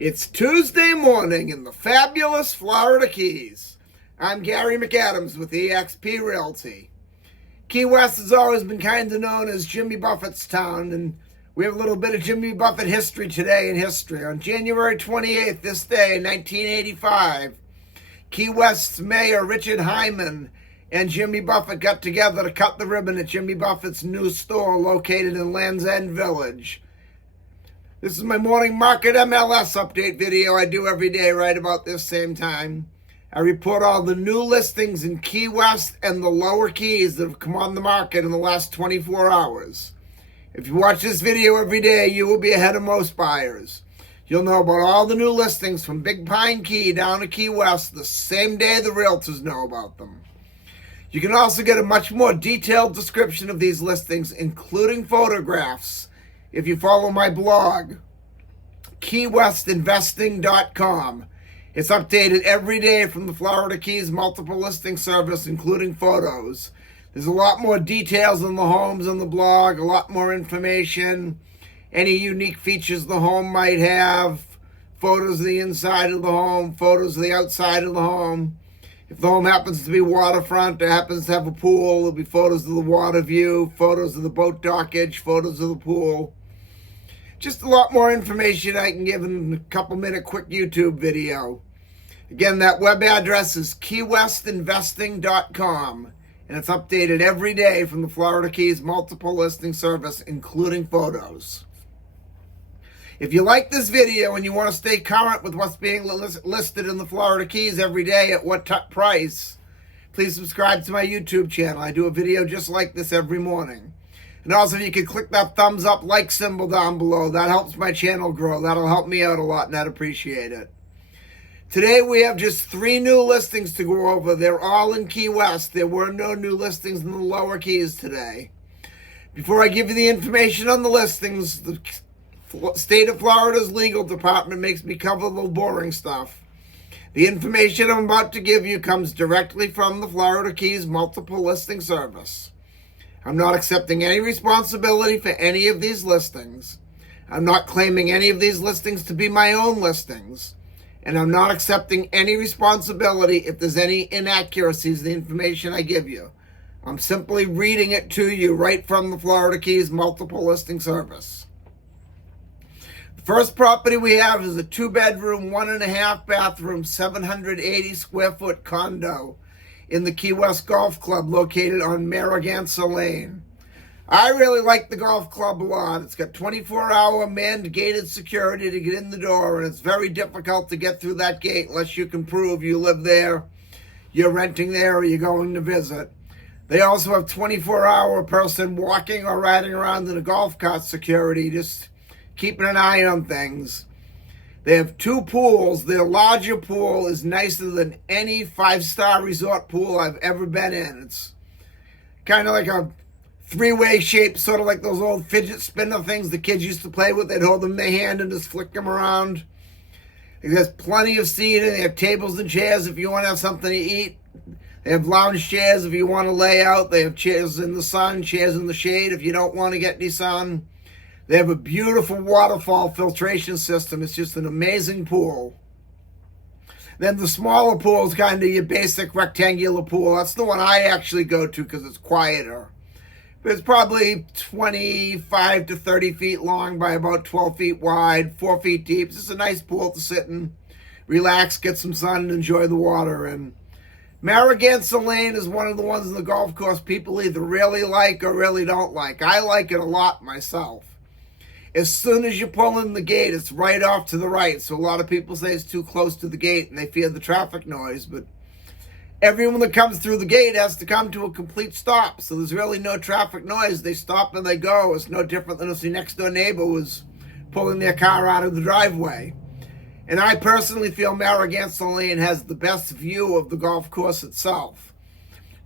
It's Tuesday morning in the fabulous Florida Keys. I'm Gary McAdams with eXp Realty. Key West has always been kind of known as Jimmy Buffett's town, and we have a little bit of Jimmy Buffett history today in history. On January 28th, this day, 1985, Key West's mayor, Richard Hyman, and Jimmy Buffett got together to cut the ribbon at Jimmy Buffett's new store located in Land's End Village. This is my morning market MLS update video I do every day right about this same time. I report all the new listings in Key West and the lower keys that have come on the market in the last 24 hours. If you watch this video every day, you will be ahead of most buyers. You'll know about all the new listings from Big Pine Key down to Key West the same day the realtors know about them. You can also get a much more detailed description of these listings, including photographs, if you follow my blog, keywestinvesting.com. It's updated every day from the Florida Keys multiple listing service, including photos. There's a lot more details on the homes on the blog, a lot more information, any unique features the home might have, photos of the inside of the home, photos of the outside of the home. If the home happens to be waterfront or happens to have a pool, there'll be photos of the water view, photos of the boat dockage, photos of the pool. Just a lot more information I can give in a couple-minute quick YouTube video. Again, that web address is keywestinvesting.com, and it's updated every day from the Florida Keys multiple listing service, including photos. If you like this video and you want to stay current with what's being listed in the Florida Keys every day at what price, please subscribe to my YouTube channel. I do a video just like this every morning. And also, if you could click that thumbs up like symbol down below, that helps my channel grow. That'll help me out a lot, and I'd appreciate it. Today, we have just 3 new listings to go over. They're all in Key West. There were no new listings in the lower keys today. Before I give you the information on the listings, the state of Florida's legal department makes me cover the boring stuff. The information I'm about to give you comes directly from the Florida Keys multiple listing service. I'm not accepting any responsibility for any of these listings. I'm not claiming any of these listings to be my own listings. And I'm not accepting any responsibility if there's any inaccuracies in the information I give you. I'm simply reading it to you right from the Florida Keys multiple listing service. The first property we have is a 2-bedroom, 1.5 bathroom, 780 square foot condo in the Key West Golf Club located on Narragansett Lane. I really like the golf club a lot. It's got 24-hour manned gated security to get in the door, and it's very difficult to get through that gate unless you can prove you live there, you're renting there, or you're going to visit. They also have 24-hour person walking or riding around in a golf cart security, just keeping an eye on things. They have 2 pools. Their larger pool is nicer than any 5-star resort pool I've ever been in. It's kind of like a 3-way shape, sort of like those old fidget spinner things the kids used to play with. They'd hold them in their hand and just flick them around. There's plenty of seating. They have tables and chairs if you want to have something to eat. They have lounge chairs if you want to lay out. They have chairs in the sun, chairs in the shade if you don't want to get any sun. They have a beautiful waterfall filtration system. It's just an amazing pool. Then the smaller pool is kind of your basic rectangular pool. That's the one I actually go to because it's quieter. But it's probably 25 to 30 feet long by about 12 feet wide, 4 feet deep. It's just a nice pool to sit in, relax, get some sun, and enjoy the water. And Narragansett Lane is one of the ones in the golf course people either really like or really don't like. I like it a lot myself. As soon as you pull in the gate, it's right off to the right. So a lot of people say it's too close to the gate and they fear the traffic noise. But everyone that comes through the gate has to come to a complete stop. So there's really no traffic noise. They stop and they go. It's no different than if your next door neighbor was pulling their car out of the driveway. And I personally feel Narragansett Lane has the best view of the golf course itself.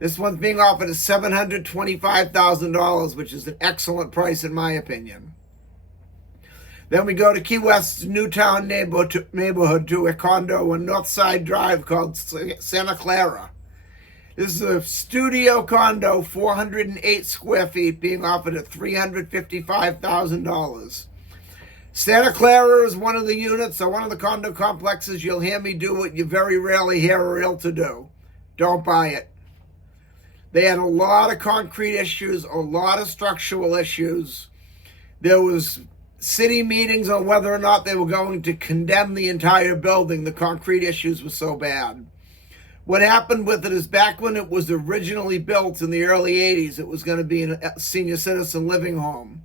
This one's being offered at $725,000, which is an excellent price in my opinion. Then we go to Key West's Newtown neighborhood to a condo on Northside Drive called Santa Clara. This is a studio condo, 408 square feet, being offered at $355,000. Santa Clara is one of the units, or one of the condo complexes. You'll hear me do what you very rarely hear a realtor do. Don't buy it. They had a lot of concrete issues, a lot of structural issues. There was city meetings on whether or not they were going to condemn the entire building. The concrete issues were so bad. What happened with it is, back when it was originally built in the early 80s, it was going to be a senior citizen living home.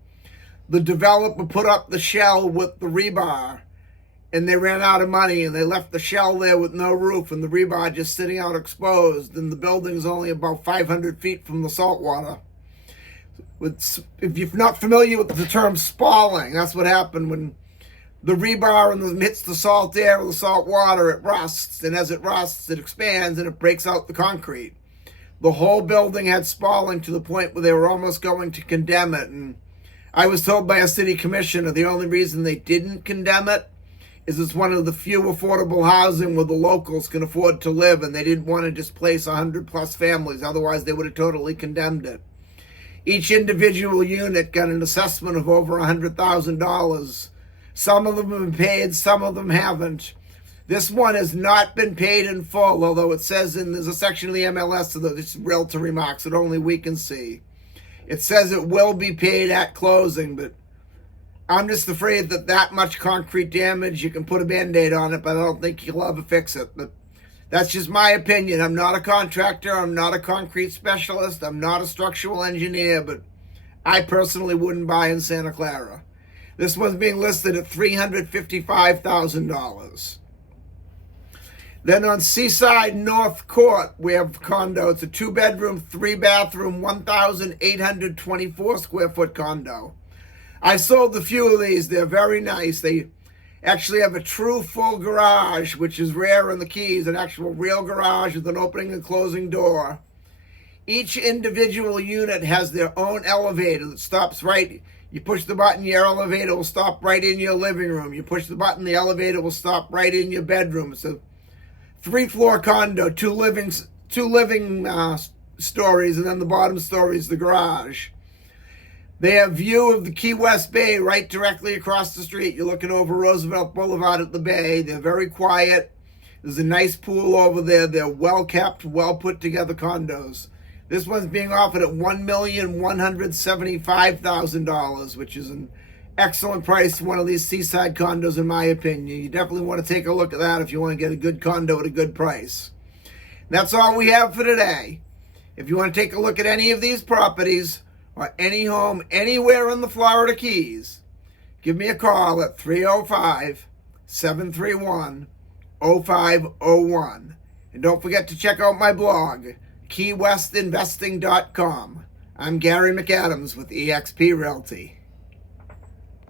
The developer put up the shell with the rebar, and they ran out of money, and they left the shell there with no roof and the rebar just sitting out exposed, and the building's only about 500 feet from the salt water. If you're not familiar with the term spalling, that's what happened when the rebar hits the salt air or the salt water. It rusts, and as it rusts, it expands and it breaks out the concrete. The whole building had spalling to the point where they were almost going to condemn it, and I was told by a city commissioner the only reason they didn't condemn it is it's one of the few affordable housing where the locals can afford to live, and they didn't want to displace 100+ families. Otherwise, they would have totally condemned it. Each individual unit got an assessment of over $100,000. Some of them have been paid, some of them haven't. This one has not been paid in full, although it says there's a section of the MLS of the realtor remarks that only we can see. It says it will be paid at closing, but I'm just afraid that much concrete damage, you can put a Band-Aid on it, but I don't think you'll ever fix it. But that's just my opinion. I'm not a contractor. I'm not a concrete specialist. I'm not a structural engineer, but I personally wouldn't buy in Santa Clara. This one's being listed at $355,000. Then on Seaside North Court, we have a condo. It's a 2-bedroom, 3-bathroom, 1,824 square foot condo. I sold a few of these. They're very nice. They actually have a true full garage, which is rare in the Keys, an actual real garage with an opening and closing door. Each individual unit has their own elevator that stops right. You push the button, your elevator will stop right in your living room. You push the button, the elevator will stop right in your bedroom. It's a 3-floor condo, two living stories, and then the bottom story is the garage. They have view of the Key West Bay right directly across the street. You're looking over Roosevelt Boulevard at the bay. They're very quiet. There's a nice pool over there. They're well-kept, well-put-together condos. This one's being offered at $1,175,000, which is an excellent price for one of these seaside condos, in my opinion. You definitely want to take a look at that if you want to get a good condo at a good price. That's all we have for today. If you want to take a look at any of these properties or any home anywhere in the Florida Keys, give me a call at 305-731-0501. And don't forget to check out my blog, keywestinvesting.com. I'm Gary McAdams with eXp Realty.